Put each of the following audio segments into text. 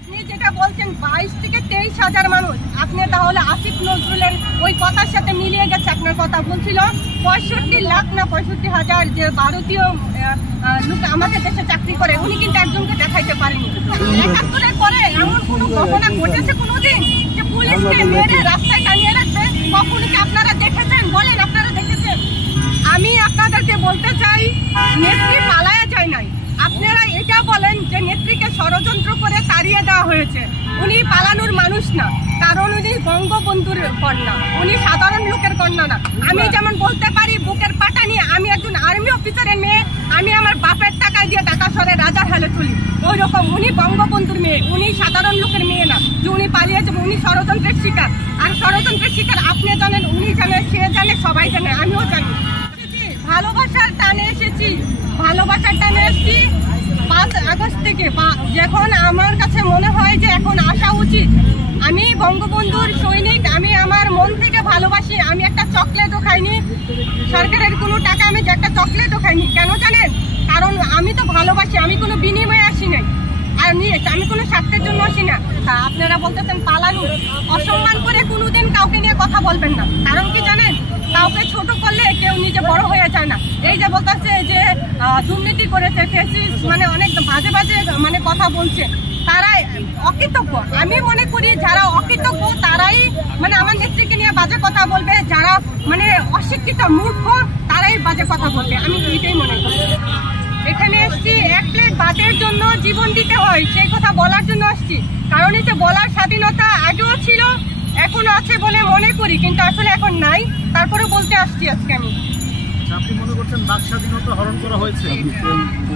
আপনি যেটা বলছেন 22 থেকে 23,000 মানুষ, আপনি তাহলে আসিফ নজরুলের ওই কথার সাথে মিলিয়ে গেছে। আপনার কথা বলছিল 65 লাখ না 65,000 যে ভারতীয় লোক আমাদের দেশে চাকরি করে, উনি কিন্তু একজনকে দেখাইতে পারেনি। 71-এর পরে এমন কোনো ঘটনা ঘটেছে কোনোদিন যে পুলিশকে মেরে রাস্তায় টানিয়ে রাখবে? কখনো কি আপনারা দেখেছেন? বলেন, আপনারা দেখেছেন? আমি আপনাদেরকে বলতে চাই, নেত্রী পালায়া যায় নাই। আপনারা এটা বলেন যে নেত্রীকে ষড়যন্ত্র করে তাড়িয়ে দেওয়া হয়েছে। উনি পালানোর মানুষ না, কারণ উনি বঙ্গবন্ধুর কন্যা, উনি সাধারণ লোকের কন্যা না। আমি যেমন বলতে পারি বুকের পাটা নিয়ে আমি একজন আর্মি অফিসারের মেয়ে, আমি আমার বাপের টাকা দিয়ে ঢাকা শহরে রাজার হালে চলি, ওই রকম উনি বঙ্গবন্ধুর মেয়ে, উনি সাধারণ লোকের মেয়ে না যে উনি পালিয়ে যাবে। উনি ষড়যন্ত্রের শিকার, আর ষড়যন্ত্রের শিকার আপনি জানেন, উনি জানেন, সে জানে, সবাই জানে, আমিও জানি। ভালোবাসার টানে এসেছি, ভালোবাসার টানে এসেছি 5 আগস্ট থেকে। যখন আমার কাছে মনে হয় যে এখন আসা উচিত, আমি বঙ্গবন্ধুর সৈনিক, আমি আমার মন থেকে ভালোবাসি। আমি একটা চকলেটও খাইনি, সরকারের কোনো টাকা আমি যে একটা চকলেটও খাইনি। কেন জানেন? কারণ আমি তো ভালোবাসি, আমি কোনো বিনিময়ে আসি নাই, আর আমি কোনো স্বার্থের জন্য আসি না। আপনারা বলতেছেন পালানো, অসম্মান করে কোনোদিন কাউকে নিয়ে কথা বলবেন না। কারণ কি জানেন? কাউকে ছোট করলে কেউ নিজে বড় হয়ে যায় না। এই যে বলতেছে যে দুর্নীতি করেছে, ফেসিস্ট, মানে অনেক বাজে বাজে মানে কথা বলছে, তারা অকৃতজ্ঞ। আমি মনে করি যারা অকৃতজ্ঞ তারাই মানে আমার নেত্রীকে নিয়ে বাজে কথা বলবে, যারা মানে অশিক্ষিত মূর্খ তারাই বাজে কথা বলবে। আমি এটাই মনে করি। এখানে এসছি এক প্লেট ভাতের জন্য জীবন দিতে হয়, সেই কথা বলার জন্য আসছি। কারণ এই যে বলার স্বাধীনতা আগেও ছিল, এখনো আছে বলে মনে করি, কিন্তু আসলে এখন নাই। তারপরে বলতে আসছি আজকে আমি। আপনি মনে করছেন বাক স্বাধীনতা হরণ করা হয়েছে?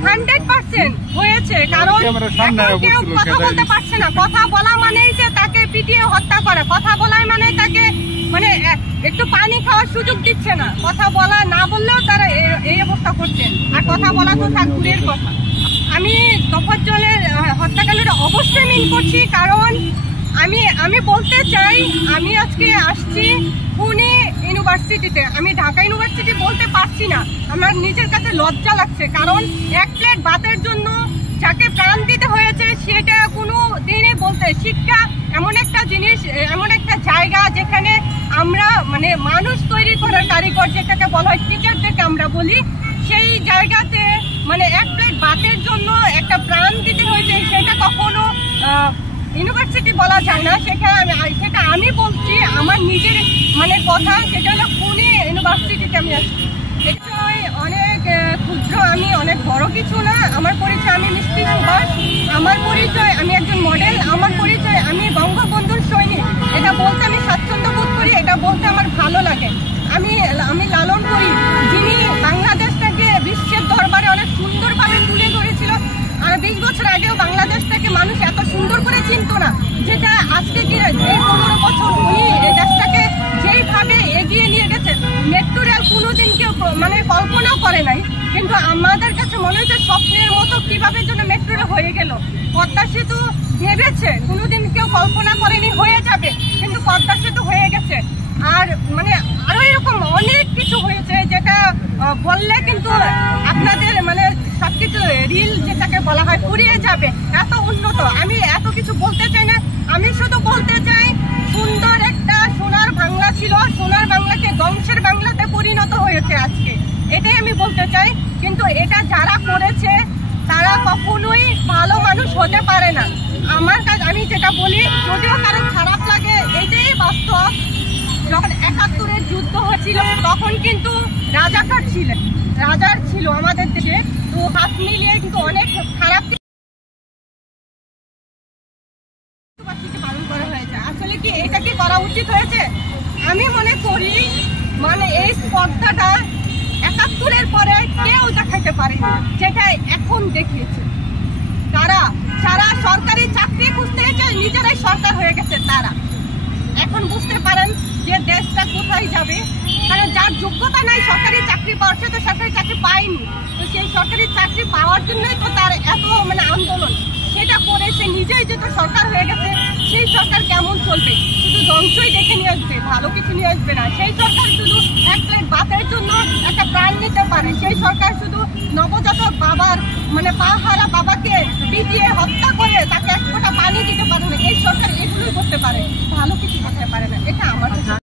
100% হয়েছে, কারণ কেউ কথা বলতে পারছে না। কথা বলা মানেই যে তাকে পিটিয়ে হত্যা করা, কথা বলা মানে তাকে মানে একটু পানি খাওয়ার সুযোগ দিচ্ছে না। কথা বলা না বললেও তারা এই অবস্থা করছে, আর কথা বলা তো থাক দূরের কথা। আমি তফাজ্জলের হত্যাকাণ্ডটা অবশ্যই মিন করছি, কারণ আমি বলতে চাই, আমি আজকে আসছি পুনে ইউনিভার্সিটিতে, আমি ঢাকা ইউনিভার্সিটি বলতে পারছি না, আমার নিজের কাছে লজ্জা লাগছে। কারণ এক প্লেট ভাতের জন্য যাকে প্রাণ দিতে হয়েছে সেটা কোনো দিনে বলতে, শিক্ষা এমন একটা জিনিস, এমন একটা জায়গা যেখানে আমরা মানে মানুষ তৈরি করার কারিগর যেটাকে বলা হয়, টিচারদেরকে আমরা বলি, সেই জায়গাতে মানে এক প্লেট ভাতের জন্য একটা প্রাণ দিতে হয়েছে, সেটা কখনো ইউনিভার্সিটি বলা যায় না। সেটা আমি বলছি আমার নিজের মানে কথা, সেটা হলো পুনে ইউনিভার্সিটিতে আমি আসছি। এটা অনেক ক্ষুদ্র, আমি অনেক বড় কিছু না। আমার পরিচয় আমি মিষ্টি সুভাষ, আমার পরিচয় আমি একজন মডেল, আমার পরিচয় আমি বঙ্গবন্ধুর সৈনিক। এটা বলতে আমি স্বাচ্ছন্দ্য বোধ করি, এটা বলতে আমার ভালো লাগে। আমি লালন করি, যিনি বাংলাদেশটাকে বিশ্বের দরবারে অনেক সুন্দরভাবে তুলে ধরেছিল। আর 20 বছর আগেও বাংলাদেশটাকে মানুষ এত সুন্দর করে চিনত না, যেটা আজকে কি 15 বছর উনি এই দেশটাকে যেইভাবে এগিয়ে নিয়ে গেছে, মেট্রো রেল কোনোদিন কেউ মানে কল্পনাও করে নাই। কিন্তু আমাদের কাছে মনে হচ্ছে স্বপ্নের মতো কিভাবে যেন মেট্রো রেল হয়ে গেল। পদ্মা সেতু ভেবেছে, কোনোদিন কেউ কল্পনা করেনি হয়ে যাবে, কিন্তু পদ্মা সেতু হয়ে গেছে। আর মানে আরো এরকম অনেক কিছু হয়েছে যেটা বললে কিন্তু আপনাদের মানে সবকিছু রিল যেটাকে বলা হয় ফুরিয়ে যাবে, এত উন্নত। আমি এত কিছু বলতে চাই না, আমি শুধু বলতে চাই সুন্দর একটা সোনার বাংলা ছিল, সোনার বাংলাকে ধ্বংসের বাংলাতে পরিণত হয়েছে আজকে, এটাই আমি বলতে চাই। কিন্তু এটা যারা করেছে তারা কখনোই ভালো মানুষ হতে পারে না। আমার কাছে আমি যেটা বলি, যদিও কারো খারাপ লাগে, এটাই বাস্তব। যখন 71-এর যুদ্ধ হচ্ছিল তখন কিন্তু রাজাকার ছিলেন, রাজার ছিল আমাদের দেশে, তো হাত মিলিয়ে কিন্তু অনেক খারাপ পালন করা হয়েছে। আসলে কি এটা কি করা উচিত হয়েছে? আমি মনে করি মানে এই স্পর্ধাটা 71-এর পরে কেউ দেখাতে পারেনি, যেটা এখন দেখিয়েছে। যারা সরকারি চাকরি খুঁজতে এসে নিজেরাই সরকার হয়ে গেছে, তারা এখন বুঝতে পারেন যে দেশটা কোথায় যাবে। কারণ যার যোগ্যতা নাই সরকারি চাকরি পাওয়ার, সে তো সরকারি চাকরি পায়নি, তো সেই সরকারি চাকরি পাওয়ার জন্যই তো তার এত মানে আন্দোলন। সেটা করে সে নিজেই যেহেতু সরকার হয়ে গেছে, সেই সরকার কেমন চলবে? শুধু ধ্বংসই ডেকে নিয়ে আসবে, ভালো কিছু নিয়ে আসবে না। সেই সরকার শুধু এক প্লেট ভাতের জন্য একটা প্রাণ নিতে পারে, সেই সরকার শুধু নবজাতক বাবার মানে পা হারা বাবাকে পিটিয়ে হত্যা করে তাকে 1 ফোঁটা